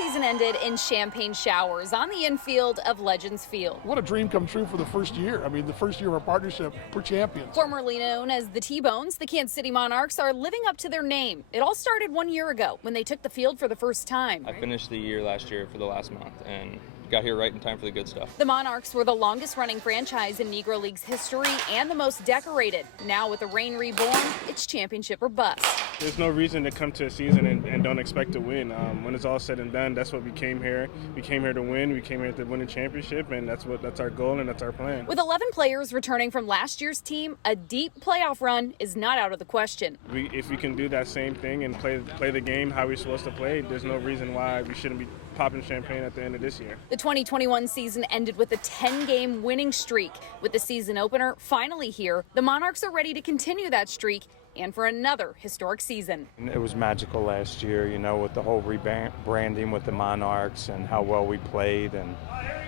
season ended in champagne showers on the infield of Legends Field. What a dream come true for the first year. I mean, the first year of our partnership, we're champions. Formerly known as the T-Bones, the Kansas City Monarchs are living up to their name. It all started 1 year ago when they took the field for the first time. I finished the year last year for the last month and got here right in time for the good stuff. The Monarchs were the longest running franchise in Negro League's history and the most decorated. Now with the Reign reborn, it's championship or bust. There's no reason to come to a season and don't expect to win. When it's all said and done, that's what we came here. We came here to win. We came here to win a championship, and that's our goal and that's our plan. With 11 players returning from last year's team, a deep playoff run is not out of the question. If we can do that same thing and play the game how we're supposed to play, there's no reason why we shouldn't be popping champagne at the end of this year. The 2021 season ended with a 10-game winning streak. With the season opener finally here, the Monarchs are ready to continue that streak and for another historic season. It was magical last year, you know, with the whole rebranding with the Monarchs and how well we played and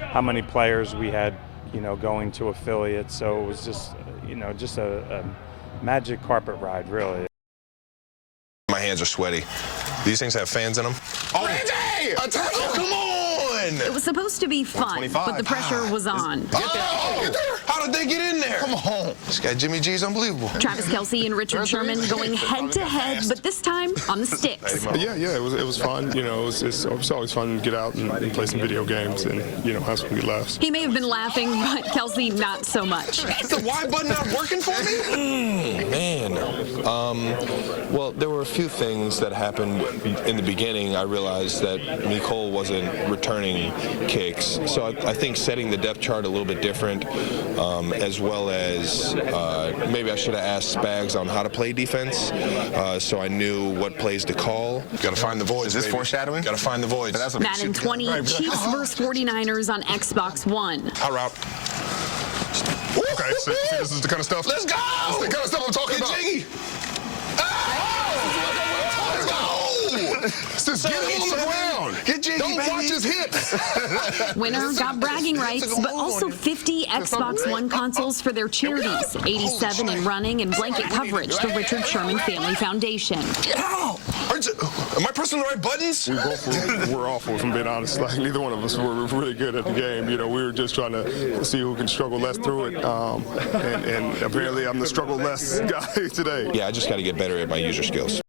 how many players we had, you know, going to affiliates. So it was just, you know, just a magic carpet ride, really. My hands are sweaty. These things have fans in them. Oh, Randy! Come on! It was supposed to be fun, but the pressure was on. How did they get in there? Come on. This guy Jimmy G is unbelievable. Travis Kelce and Richard Sherman going head-to-head, but this time on the sticks. Yeah, it was fun. You know, it's always fun to get out and play some video games and, you know, have some good laughs. He may have been laughing, but Kelce not so much. Is the Y button not working for me? Man. Well, there were a few things that happened in the beginning. I realized that Nicole wasn't returning kicks. So I think setting the depth chart a little bit different, as well as maybe I should have asked Spags on how to play defense, so I knew what plays to call. Got to find the voids. Is this foreshadowing? Got to find the voids. Madden 20, Chiefs vs. 49ers on Xbox One. Hot route. Okay, so this is the kind of stuff. Let's go! This is the kind of stuff I'm talking about. Jiggy. Just get him on the ground. Get Jiggy, Don't watch his hips. Winner got bragging rights, but also 50 Xbox One consoles for their charities, 87 in running and blanket coverage, the Richard Sherman Family Foundation. Ow! Am I pressing the right buttons? We both were awful, if I'm being honest. Like, neither one of us were really good at the game. You know, we were just trying to see who can struggle less through it. And apparently I'm the struggle less guy today. Yeah, I just got to get better at my user skills.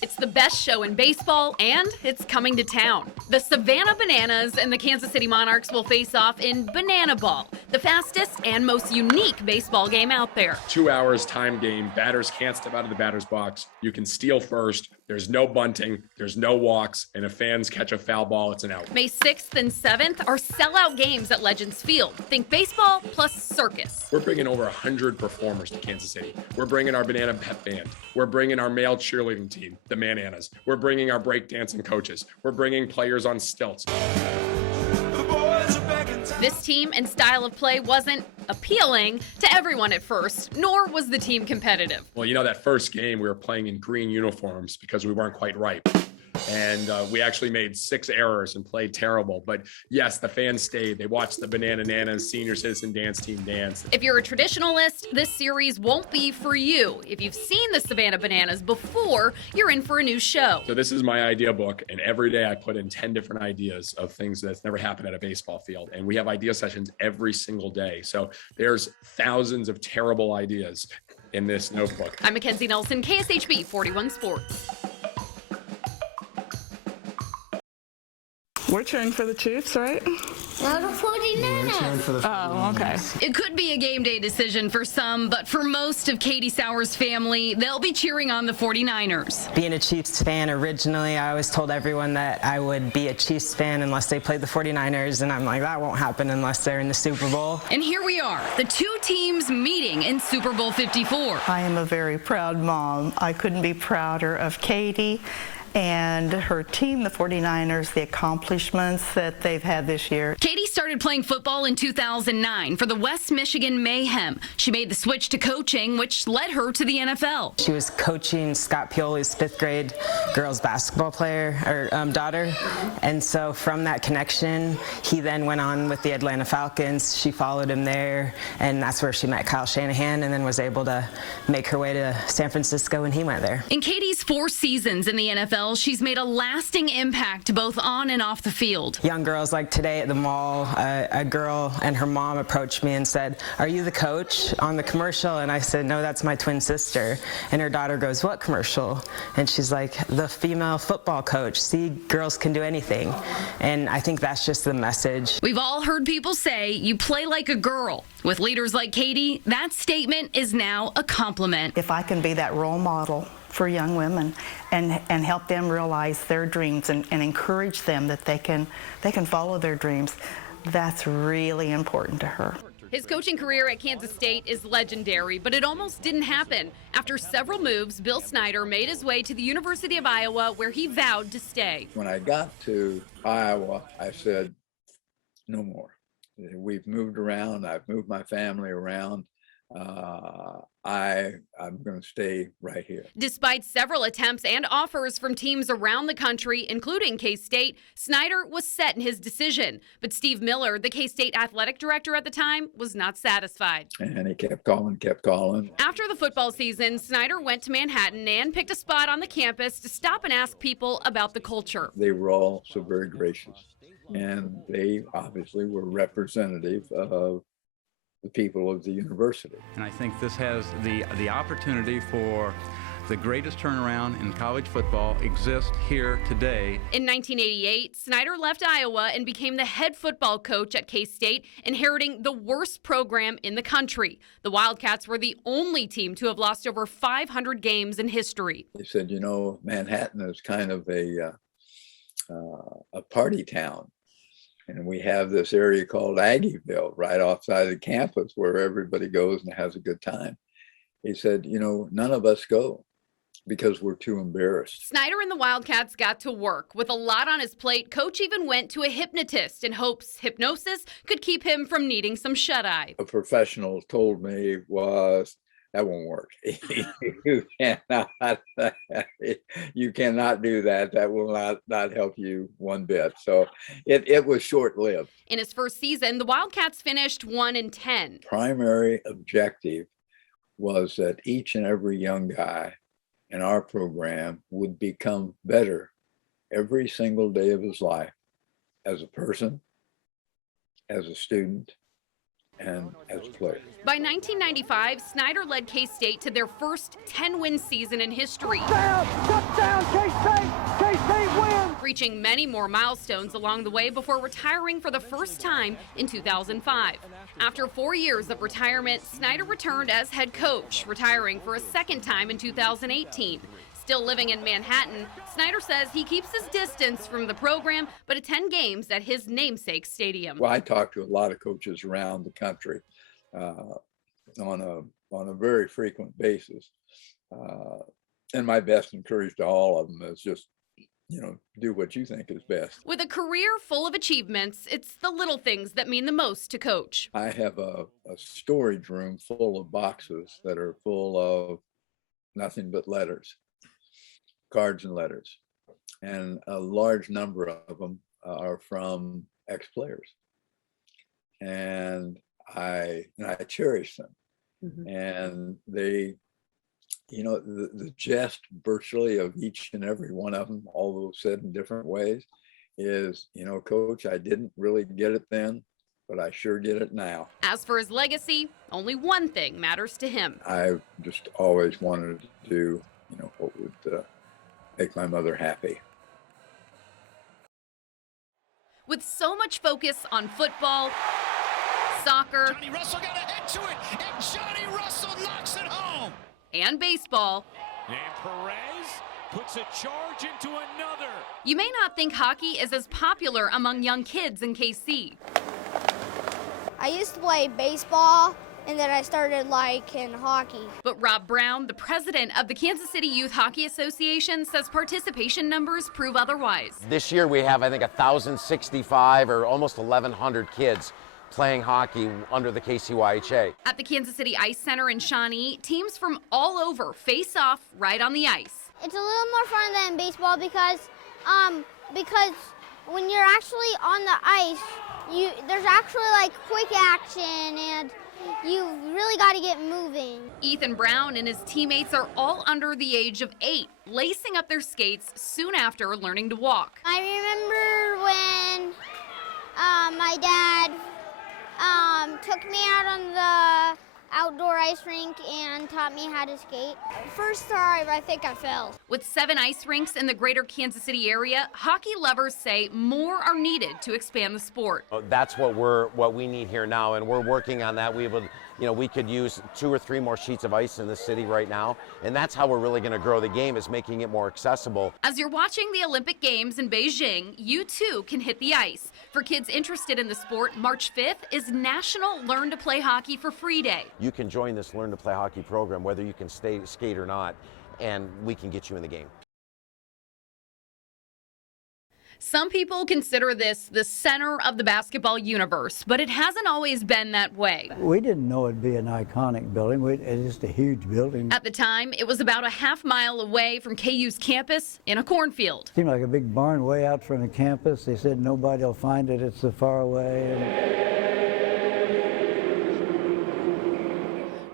It's the best show in baseball, and it's coming to town. The Savannah Bananas and the Kansas City Monarchs will face off in Banana Ball, the fastest and most unique baseball game out there. 2 hours time game. Batters can't step out of the batter's box. You can steal first. There's no bunting. There's no walks. And if fans catch a foul ball, it's an out. May 6th and 7th are sellout games at Legends Field. Think baseball plus circus. We're bringing over 100 performers to Kansas City. We're bringing our Banana Pep Band. We're bringing our male cheerleading team, the Mananas. We're bringing our breakdancing coaches. We're bringing players on stilts. This team and style of play wasn't appealing to everyone at first, nor was the team competitive. Well, you know, that first game we were playing in green uniforms because we weren't quite ripe. And we actually made 6 errors and played terrible. But yes, the fans stayed. They watched the Banana Nanas senior citizen dance team dance. If you're a traditionalist, this series won't be for you. If you've seen the Savannah Bananas before, you're in for a new show. So this is my idea book, and every day I put in 10 different ideas of things that's never happened at a baseball field. And we have idea sessions every single day. So there's thousands of terrible ideas in this notebook. I'm McKenzie Nelson, KSHB 41 Sports. We're cheering for the Chiefs, right? Not the 49ers. Oh, okay. It could be a game day decision for some, but for most of Katie Sauer's family, they'll be cheering on the 49ers. Being a Chiefs fan originally, I always told everyone that I would be a Chiefs fan unless they played the 49ers, and I'm like, that won't happen unless they're in the Super Bowl. And here we are, the two teams meeting in Super Bowl 54. I am a very proud mom. I couldn't be prouder of Katie and her team, the 49ers, the accomplishments that they've had this year. Katie started playing football in 2009 for the West Michigan Mayhem. She made the switch to coaching, which led her to the NFL. She was coaching Scott Pioli's 5th grade girls basketball player, or daughter. And so from that connection, he then went on with the Atlanta Falcons. She followed him there, and that's where she met Kyle Shanahan and then was able to make her way to San Francisco when he went there. In Katie's 4 seasons in the NFL, NFL, she's made a lasting impact both on and off the field. Young girls, like today at the mall, a girl and her mom approached me and said, "Are you the coach on the commercial?" And I said, "No, that's my twin sister." And her daughter goes, "What commercial?" And she's like, "The female football coach. See, girls can do anything." And I think that's just the message. We've all heard people say you play like a girl. With leaders like Katie, that statement is now a compliment. If I can be that role model for young women and help them realize their dreams and encourage them that they can follow their dreams, that's really important to her. His coaching career at Kansas State is legendary, but it almost didn't happen. After several moves, Bill Snyder made his way to the University of Iowa, where he vowed to stay. When I got to Iowa, I said, no more. We've moved around. I've moved my family around. I'm going to stay right here. Despite several attempts and offers from teams around the country, including K-State, Snyder was set in his decision. But Steve Miller, the K-State athletic director at the time, was not satisfied. And he kept calling. After the football season, Snyder went to Manhattan and picked a spot on the campus to stop and ask people about the culture. They were all so very gracious. And they obviously were representative of the people of the university. And I think this has the opportunity for the greatest turnaround in college football exist here today. In 1988, Snyder left Iowa and became the head football coach at K-State, inheriting the worst program in the country. The Wildcats were the only team to have lost over 500 games in history. He said, you know, Manhattan is kind of a party town. And we have this area called Aggieville right outside the campus where everybody goes and has a good time. He said, you know, none of us go because we're too embarrassed. Snyder and the Wildcats got to work. With a lot on his plate, Coach even went to a hypnotist in hopes hypnosis could keep him from needing some shut-eye. A professional told me that won't work. You cannot do that. That will not help you one bit. So it was short-lived. In his first season, the Wildcats finished 1-10. Primary objective was that each and every young guy in our program would become better every single day of his life as a person, as a student, and as a player. By 1995, Snyder led K-State to their first 10-win season in history. Touchdown, K-State! K-State wins! Reaching many more milestones along the way before retiring for the first time in 2005. After 4 years of retirement, Snyder returned as head coach, retiring for a second time in 2018. Still living in Manhattan, Snyder says he keeps his distance from the program, but attends games at his namesake stadium. Well, I talk to a lot of coaches around the country on a very frequent basis. And my best encouragement to all of them is just, you know, do what you think is best. With a career full of achievements, it's the little things that mean the most to Coach. I have a storage room full of boxes that are full of nothing but letters. Cards and letters, and a large number of them are from ex-players, and I cherish them. Mm-hmm. And they, you know, the gist virtually of each and every one of them, although said in different ways, is, you know, Coach, I didn't really get it then, but I sure get it now. As for his legacy, only one thing matters to him. I just always wanted to do, you know, what would make my mother happy. With so much focus on football, soccer, Johnny Russell got ahead to it, and Johnny Russell knocks it home. And baseball, And Perez puts a charge into another. you may not think hockey is as popular among young kids in KC. I used to play baseball, and then I started liking hockey. But Rob Brown, the president of the Kansas City Youth Hockey Association, says participation numbers prove otherwise. This year we have, I think, 1,065 or almost 1,100 kids playing hockey under the KCYHA. At the Kansas City Ice Center in Shawnee, teams from all over face off right on the ice. It's a little more fun than baseball because when you're actually on the ice, there's actually like quick action you really got to get moving. Ethan Brown and his teammates are all under the age of 8, lacing up their skates soon after learning to walk. I remember when my dad took me out on the outdoor ice rink and taught me how to skate. First time, I think I fell. With 7 ice rinks in the greater Kansas City area, hockey lovers say more are needed to expand the sport. That's what we need here now, and we're working on that. We could use 2 or 3 more sheets of ice in the city right now, and that's how we're really going to grow the game, is making it more accessible. As you're watching the Olympic Games in Beijing, you too can hit the ice. For kids interested in the sport, March 5th is National Learn to Play Hockey for Free Day. You can join this Learn to Play Hockey program, whether you can skate or not, and we can get you in the game. Some people consider this the center of the basketball universe, but it hasn't always been that way. We didn't know it'd be an iconic building. It's just a huge building. At the time, it was about a half-mile away from KU's campus in a cornfield. Seemed like a big barn way out from the campus. They said nobody will find it. It's so far away.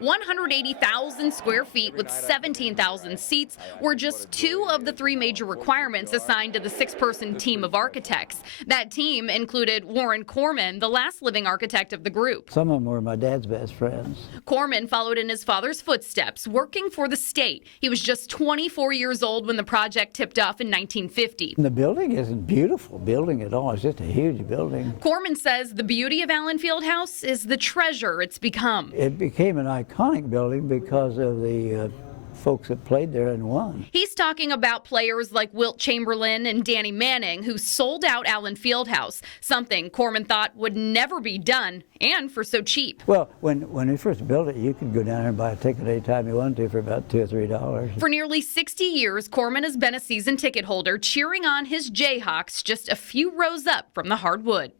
180,000 square feet with 17,000 seats were just 2 of the 3 major requirements assigned to the 6-person team of architects. That team included Warren Corman, the last living architect of the group. Some of them were my dad's best friends. Corman followed in his father's footsteps, working for the state. He was just 24 years old when the project tipped off in 1950. The building isn't beautiful building at all. It's just a huge building. Corman says the beauty of Allen Fieldhouse is the treasure it's become. It became an iconic building because of the folks that played there and won. He's talking about players like Wilt Chamberlain and Danny Manning, who sold out Allen Fieldhouse, something Corman thought would never be done, and for so cheap. Well, when we first built it, you could go down there and buy a ticket anytime you wanted to for about $2 or $3. For nearly 60 years, Corman has been a season ticket holder, cheering on his Jayhawks just a few rows up from the hardwood.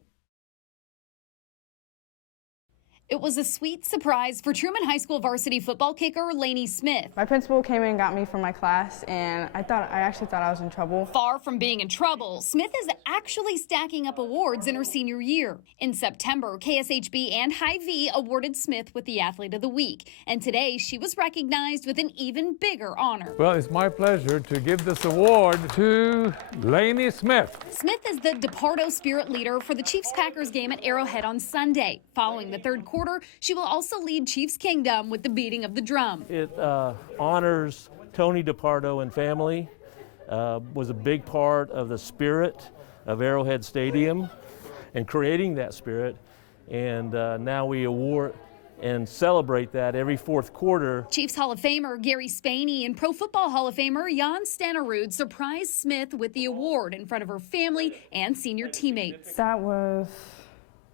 It was a sweet surprise for Truman High School varsity football kicker Lainey Smith. My principal came in and got me from my class, and I actually thought I was in trouble. Far from being in trouble, Smith is actually stacking up awards in her senior year. In September, KSHB and Hy-Vee awarded Smith with the Athlete of the Week, and today she was recognized with an even bigger honor. Well, it's my pleasure to give this award to Lainey Smith. Smith is the DePardo Spirit leader for the Chiefs-Packers game at Arrowhead on Sunday. Following the third quarter, she will also lead Chiefs Kingdom with the beating of the drum. It honors Tony DePardo and family, was a big part of the spirit of Arrowhead Stadium and creating that spirit, and now we award and celebrate that every fourth quarter. Chiefs Hall of Famer Gary Spaney and Pro Football Hall of Famer Jan Stenerud surprised Smith with the award in front of her family and senior teammates. That was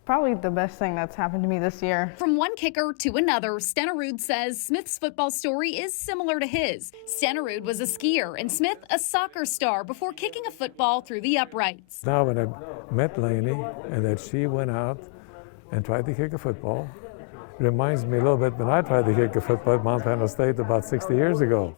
probably the best thing that's happened to me this year. From one kicker to another, Stenerud says Smith's football story is similar to his. Stenerud was a skier and Smith a soccer star before kicking a football through the uprights. Now when I met Lainey and that she went out and tried to kick a football, it reminds me a little bit when I tried to kick a football at Montana State about 60 years ago.